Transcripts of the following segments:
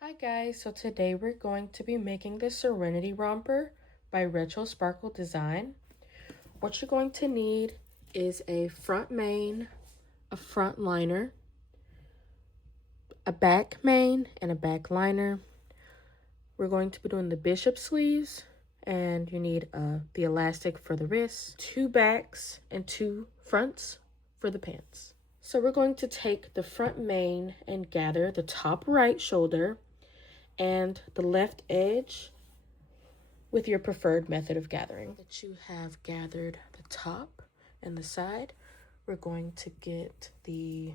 Hi guys, so today we're going to be making the Serenity Romper by Retro Sparkle Design. What you're going to need is a front main, a front liner, a back main, and a back liner. We're going to be doing the bishop sleeves, and you need the elastic for the wrists, 2 backs, and 2 fronts for the pants. So we're going to take the front main and gather the top right shoulder and the left edge with your preferred method of gathering. That you have gathered the top and the side, we're going to get the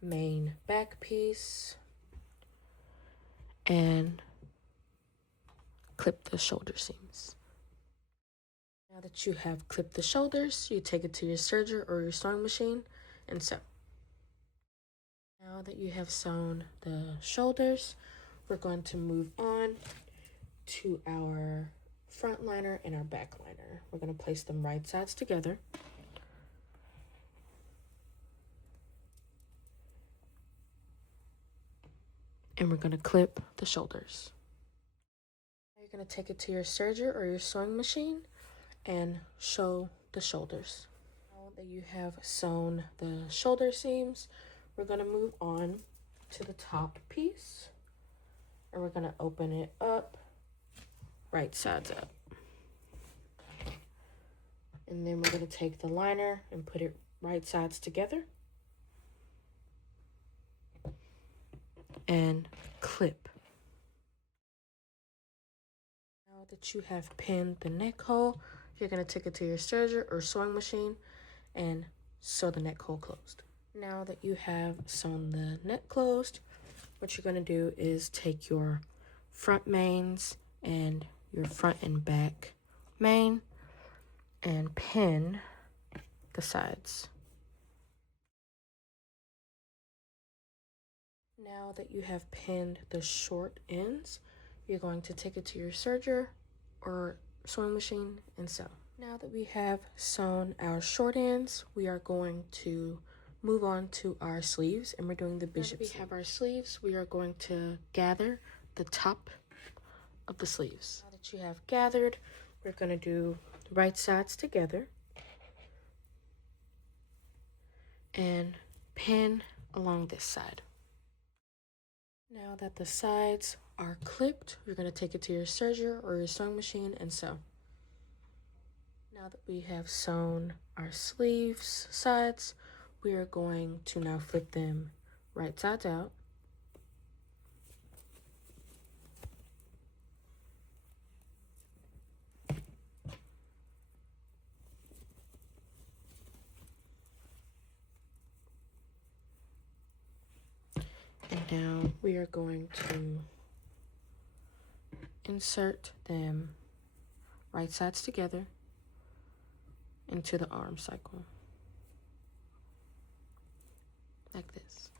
main back piece and clip the shoulder seams. Now that you have clipped the shoulders, you take it to your serger or your sewing machine and sew. Now that you have sewn the shoulders, we're going to move on to our front liner and our back liner. We're going to place them right sides together. And we're going to clip the shoulders. Now you're going to take it to your serger or your sewing machine and sew the shoulders. Now that you have sewn the shoulder seams, we're going to move on to the top piece. And we're going to open it up, right sides up. And then we're going to take the liner and put it right sides together. And clip. Now that you have pinned the neck hole, you're going to take it to your serger or sewing machine and sew the neck hole closed. Now that you have sewn the neck closed, what you're going to do is take your front mains and your front and back main and pin the sides. Now that you have pinned the short ends, you're going to take it to your serger or sewing machine and sew. Now that we have sewn our short ends, we are going to move on to our sleeves, and we're doing the bishop. Now that we have our sleeves, we are going to gather the top of the sleeves. Now that you have gathered, we're going to do the right sides together and pin along this side. Now that the sides are clipped, you're going to take it to your serger or your sewing machine and sew. Now that we have sewn our sleeves sides, we are going to now flip them right sides out. And now we are going to insert them right sides together into the arm cycle, like this.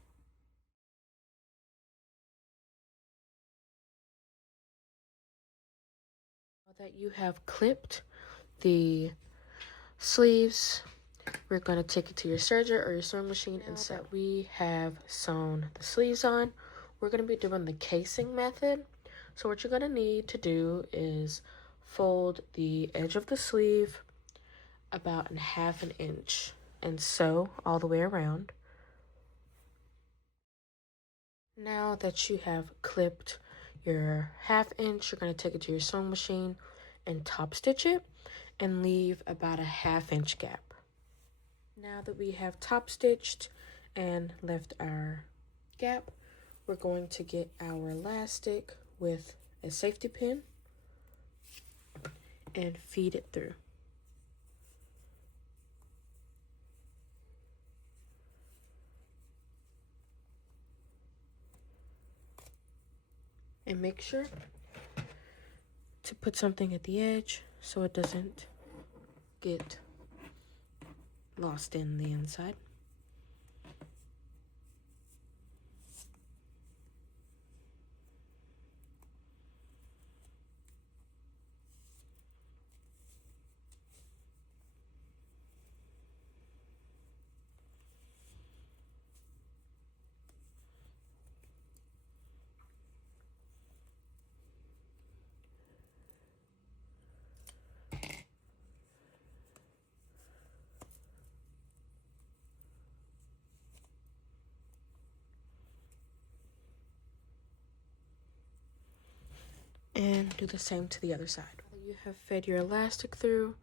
Now that you have clipped the sleeves, we're going to take it to your serger or your sewing machine and sew. We have sewn the sleeves on. We're going to be doing the casing method. So what you're going to need to do is fold the edge of the sleeve about 1/2 inch and sew all the way around. Now that you have clipped your 1/2 inch, you're going to take it to your sewing machine and top stitch it and leave about a 1/2 inch gap. Now that we have top stitched and left our gap, we're going to get our elastic with a safety pin and feed it through. And make sure to put something at the edge so it doesn't get lost in the inside. And do the same to the other side. Now that you have fed your elastic through,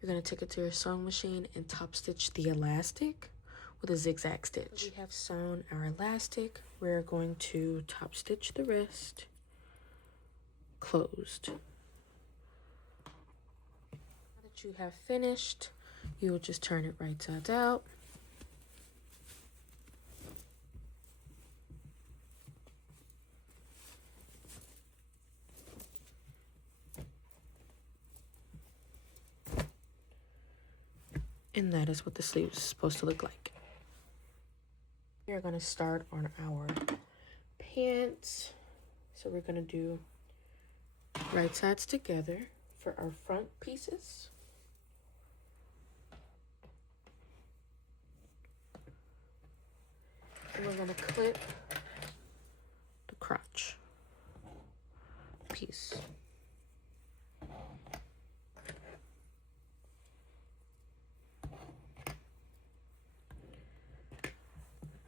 you're going to take it to your sewing machine and top stitch the elastic with a zigzag stitch. We have sewn our elastic. We're going to top stitch the wrist closed. Now that you have finished, you will just turn it right sides out. And that is what the sleeve is supposed to look like. We are going to start on our pants. So we're going to do right sides together for our front pieces. And we're going to clip the crotch piece.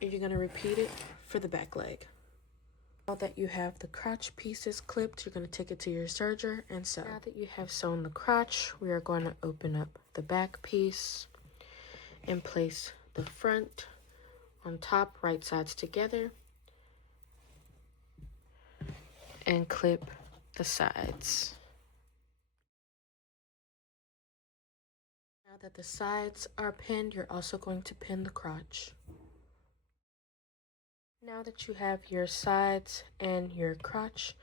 And you're going to repeat it for the back leg. Now that you have the crotch pieces clipped, you're going to take it to your serger and sew. Now that you have sewn the crotch, we are going to open up the back piece and place the front on top, right sides together, and clip the sides. Now that the sides are pinned, you're also going to pin the crotch. Now that you have your sides and your crotch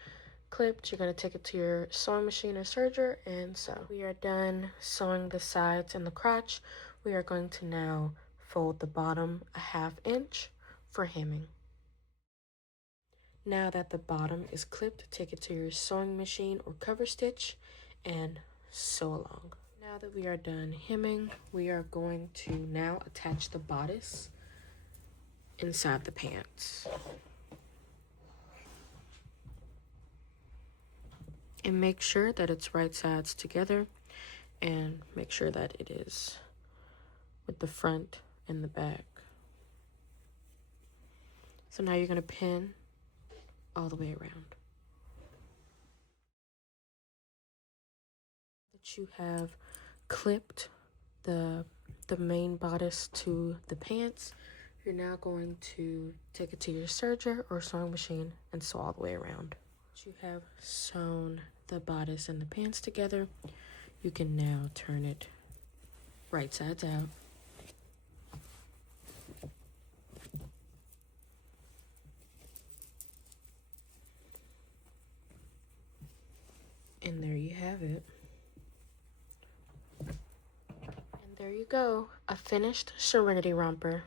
clipped, you're going to take it to your sewing machine or serger and sew. We are done sewing the sides and the crotch. We are going to now fold the bottom a ½ inch for hemming. Now that the bottom is clipped, take it to your sewing machine or cover stitch and sew along. Now that we are done hemming, we are going to now attach the bodice inside the pants. And make sure that it's right sides together and make sure that it is with the front and the back. So now you're going to pin all the way around. That you have clipped the main bodice to the pants, you're now going to take it to your serger or sewing machine and sew all the way around. Once you have sewn the bodice and the pants together, you can now turn it right sides out. And there you have it. And there you go, a finished Serenity romper.